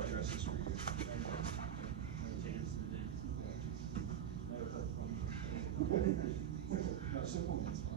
hard dresses for you. No, simple one's fine.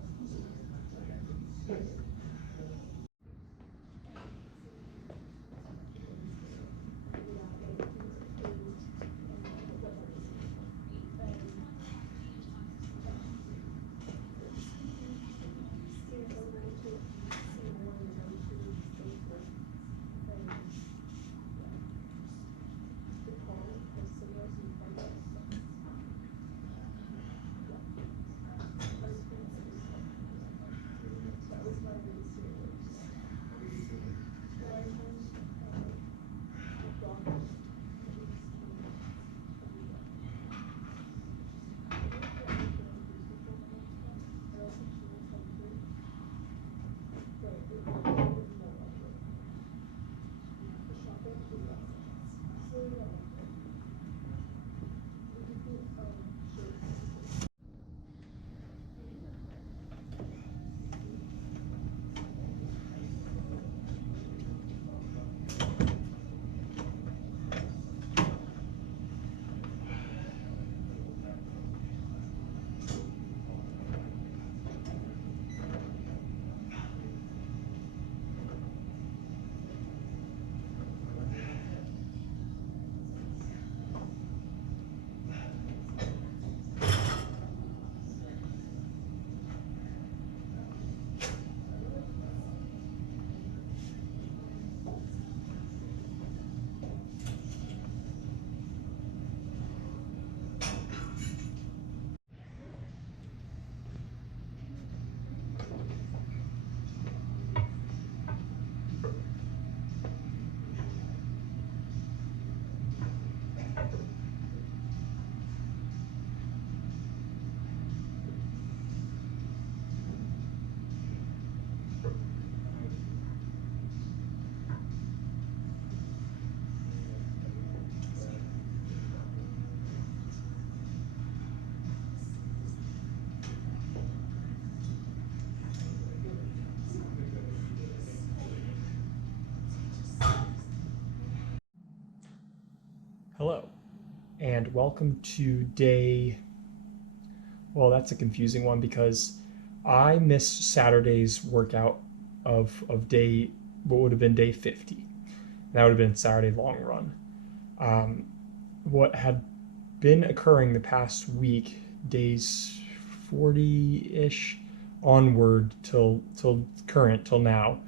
Hello, and welcome to well, that's a confusing one because I missed Saturday's workout of what would have been day 50. That would have been Saturday long run. What had been occurring the past week, days 40-ish onward till now.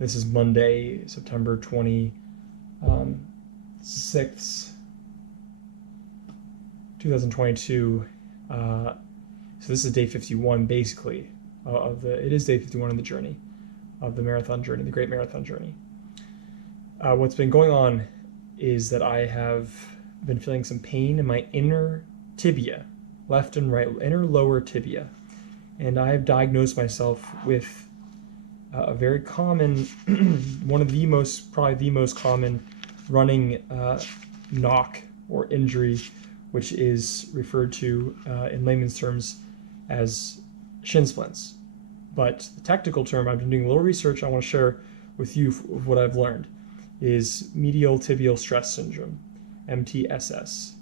This is Monday, September 26th, 2022. So this is day 51, basically, it is day 51 on the journey, of the marathon journey, the great marathon journey. What's been going on is that I have been feeling some pain in my inner tibia, left and right, inner lower tibia. And I have diagnosed myself with a very common, probably the most common running knock or injury, which is referred to in layman's terms as shin splints. But the technical term, I've been doing a little research, I want to share with you what I've learned, is medial tibial stress syndrome, MTSS.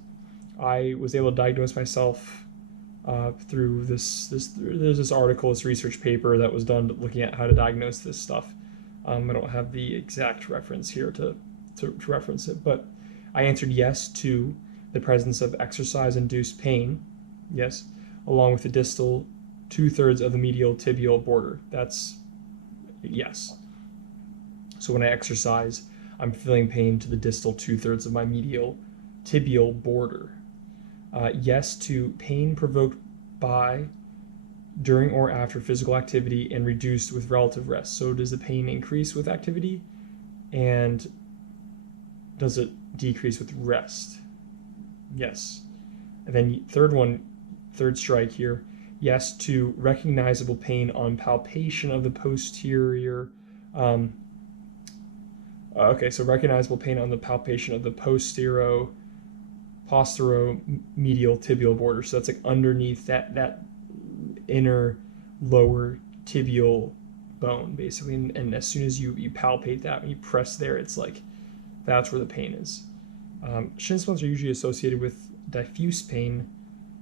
I was able to diagnose myself through there's this article, this research paper that was done looking at how to diagnose this stuff. I don't have the exact reference here to reference it, but I answered yes to the presence of exercise-induced pain, yes, along with the distal 2/3 of the medial tibial border. That's yes. So when I exercise, I'm feeling pain to the distal 2/3 of my medial tibial border. Yes to pain provoked by, during or after physical activity and reduced with relative rest. So does the pain increase with activity, and does it decrease with rest? Yes. And then third strike here, yes to recognizable pain on palpation of the posterior. Okay, so recognizable pain on the palpation of the posteromedial tibial border. So that's like underneath that inner lower tibial bone, basically. And as soon as you palpate that, when you press there, it's like that's where the pain is. Shin splints are usually associated with diffuse pain.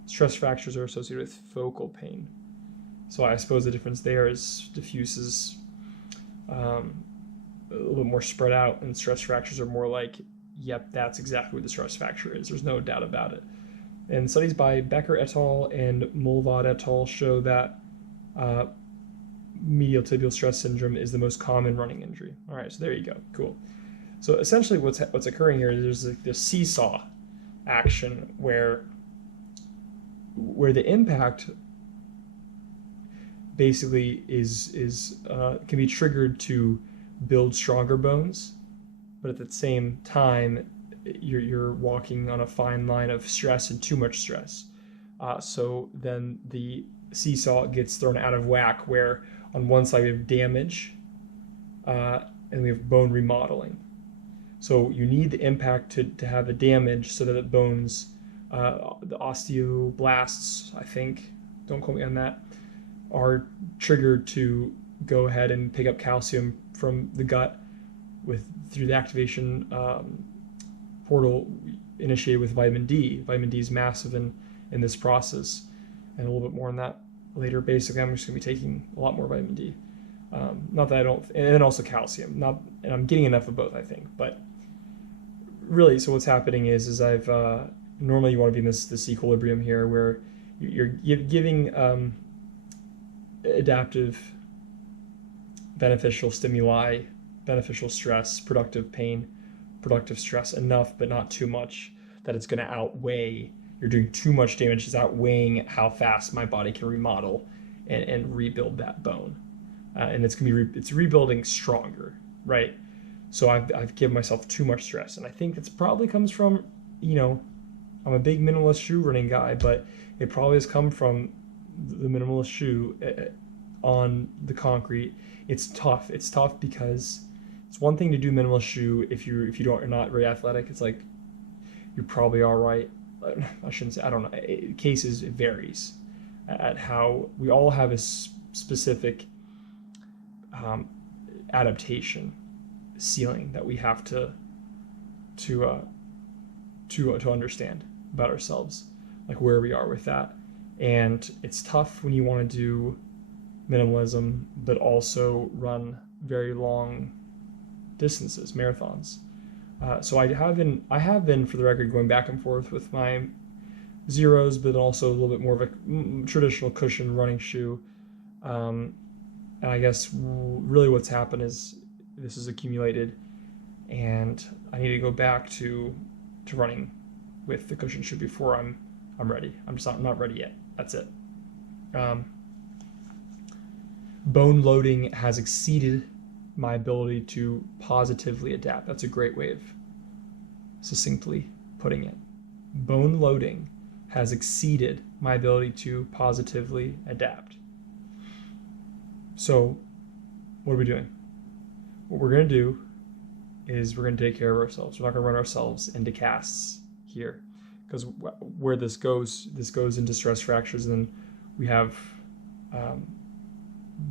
Stress fractures are associated with focal pain. So I suppose the difference there is diffuse is a little bit more spread out, and stress fractures are more like, yep, that's exactly what the stress fracture is. There's no doubt about it. And studies by Becker et al. And Mulvad et al. Show that medial tibial stress syndrome is the most common running injury. All right, so there you go. Cool. So essentially what's occurring here is there's like this seesaw action where the impact basically is can be triggered to build stronger bones, but at the same time you're walking on a fine line of stress and too much stress. So then the seesaw gets thrown out of whack, where on one side we have damage and we have bone remodeling. So you need the impact to have the damage so that the bones, the osteoblasts, I think, don't quote me on that, are triggered to go ahead and pick up calcium from the gut through the activation portal initiated with vitamin D. Vitamin D is massive in this process, and a little bit more on that later. Basically, I'm just going to be taking a lot more vitamin D. Not that I don't, and then also calcium. And I'm getting enough of both, I think. But really, so what's happening is I've normally you want to be in this equilibrium here, where you're giving adaptive, beneficial stimuli, beneficial stress, productive pain, productive stress enough, but not too much that it's going to outweigh. You're doing too much damage. It's outweighing how fast my body can remodel and rebuild that bone, and it's gonna be it's rebuilding stronger, right? So I've given myself too much stress, and I think it's probably comes from, I'm a big minimalist shoe running guy, but it probably has come from the minimalist shoe on the concrete. It's tough. It's tough because it's one thing to do minimalist shoe if you're not very athletic. It's like you're probably all right. I shouldn't say, I don't know. Cases, it varies at how we all have a specific adaptation ceiling that we have to understand about ourselves, like where we are with that. And it's tough when you want to do minimalism but also run very long distances, marathons. So I have been, for the record, going back and forth with my zeros, but also a little bit more of a traditional cushion running shoe. And I guess really what's happened is this is accumulated, and I need to go back to running with the cushion shoe before I'm ready. I'm not ready yet. That's it. Bone loading has exceeded my ability to positively adapt. That's a great way of succinctly putting it. Bone loading has exceeded my ability to positively adapt. So what are we doing? What we're going to do is we're going to take care of ourselves. We're not going to run ourselves into casts here, because where this goes into stress fractures, and then we have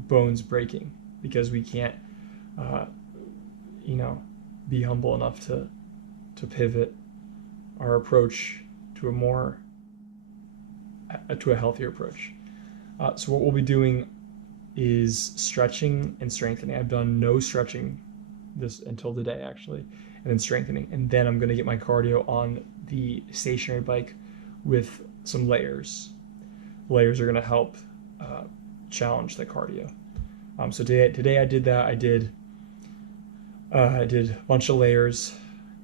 bones breaking because we can't be humble enough to pivot our approach to a healthier approach. So what we'll be doing is stretching and strengthening. I've done no stretching this until today, actually, and then strengthening, and then I'm going to get my cardio on the stationary bike with some layers. Layers are going to help challenge the cardio. So today I did that. I did a bunch of layers,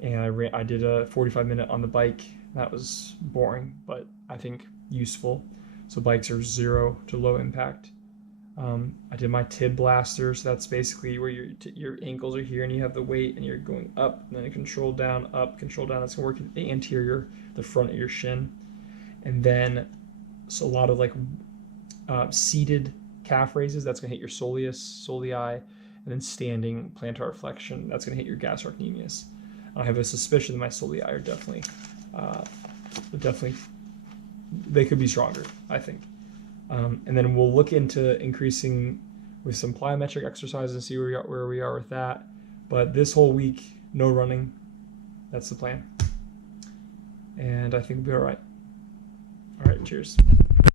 and I did a 45-minute on the bike. That was boring, but I think useful. So bikes are 0 to low impact. I did my tib blaster, so that's basically where your ankles are here, and you have the weight, and you're going up, and then control down, up, control down. That's gonna work the anterior, the front of your shin, and then so a lot of like seated calf raises. That's gonna hit your soleus, solii, and then standing plantar flexion. That's gonna hit your gastrocnemius. I have a suspicion that my solii are definitely, they could be stronger, I think. And then we'll look into increasing with some plyometric exercises and see where we are with that. But this whole week, no running, That's the plan. And I think we'll be all right. All right, cheers.